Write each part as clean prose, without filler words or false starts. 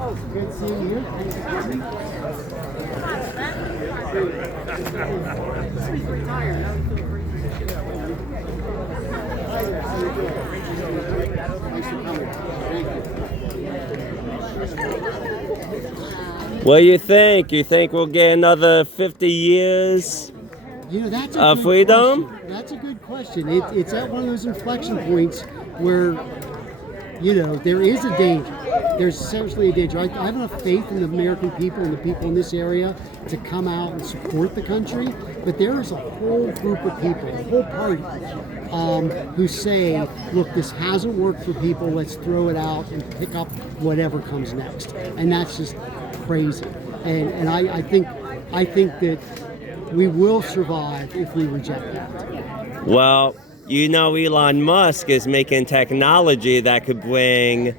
Oh, good seeing you. He's retired. What do you think? You think we'll get another 50 years That's a of good freedom? question. That's a good question. It's at one of those inflection points where, there is a danger. There's essentially a danger. I have enough faith in the American people and the people in this area to come out and support the country, but there is a whole group of people, a whole party, who say, look, this hasn't worked for people, let's throw it out and pick up whatever comes next. And that's just crazy. And I think that we will survive if we reject that. Well, Elon Musk is making technology that could bring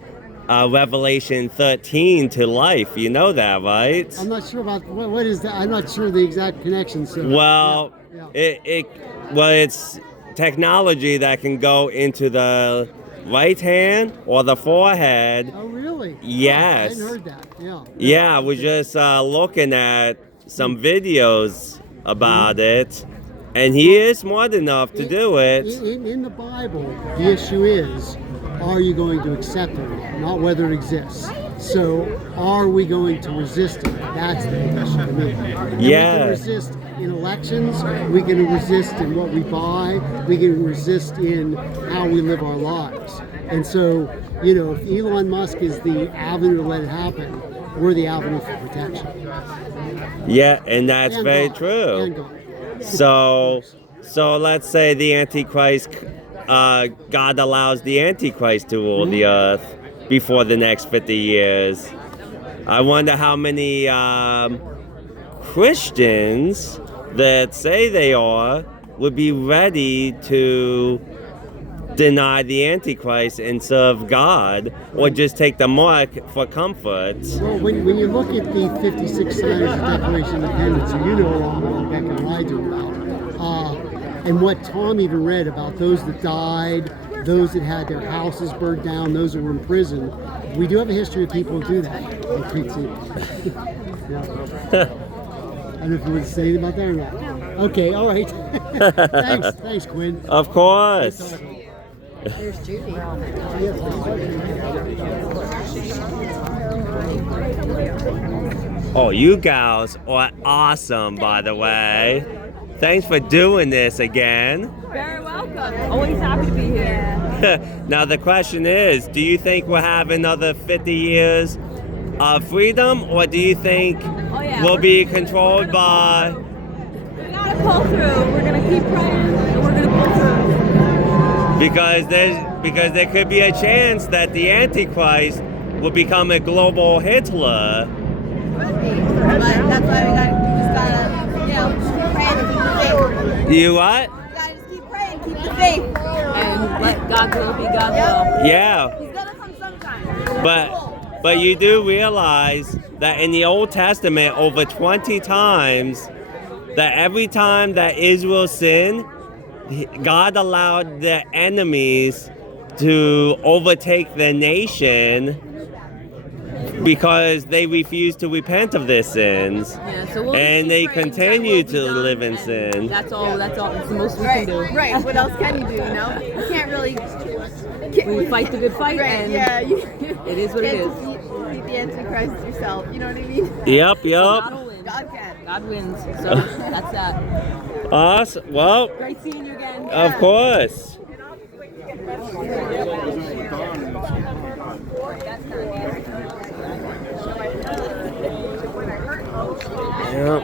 Revelation 13 to life. You know that, right? I'm not sure about what is that. I'm not sure the exact connection. So well, yeah. It's technology that can go into the right hand or the forehead. Oh, really? Yes. I hadn't heard that. Yeah. Yeah, I was just looking at some videos about it. And he is smart enough to do it. In the Bible, the issue is, are you going to accept it, not whether it exists? So, are we going to resist it? That's the issue to me. And yeah. We can resist in elections. We can resist in what we buy. We can resist in how we live our lives. And so, if Elon Musk is the avenue to let it happen, we're the avenue for protection. Yeah, and that's and very God. true. And God. So let's say the Antichrist, God allows the Antichrist to rule the earth before the next 50 years. I wonder how many Christians that say they are would be ready to deny the Antichrist and serve God, or just take the mark for comfort. Well, when you look at the 56 signers of Declaration of Independence, and you know a lot more than Beck and I do about, and what Tom even read about those that died, those that had their houses burned down, those that were in prison, we do have a history of people who do that. Yeah. I don't know if you want to say anything about that or not. Okay, all right. Thanks, Quinn. Of course. There's Judy. Oh, you gals are awesome, by the way. Thanks for doing this again. Very welcome. Always happy to be here. Now the question is, do you think we'll have another 50 years of freedom, or do you think we'll be controlled by... We gotta pull through. We're gonna keep praying, and we're gonna pull through. Because there could be a chance that the Antichrist will become a global Hitler. But that's why we just gotta, pray and keep the faith. You what? We gotta just keep praying, keep the faith, and let God's will be God's will. Yeah. He's gonna come sometime. But you do realize that in the Old Testament, over 20 times, that every time that Israel sinned, God allowed the enemies to overtake the nation because they refused to repent of their sins. Yeah, so and they continue to live in sin. That's all. That's the most we can do. Right. What else can you do? You can't really. We fight the good fight, right, and it is what it is. Beat the Antichrist yourself. You know what I mean? Yep. God can. God wins. So that's that. Awesome. Well, Great seeing you again. of course. Yep.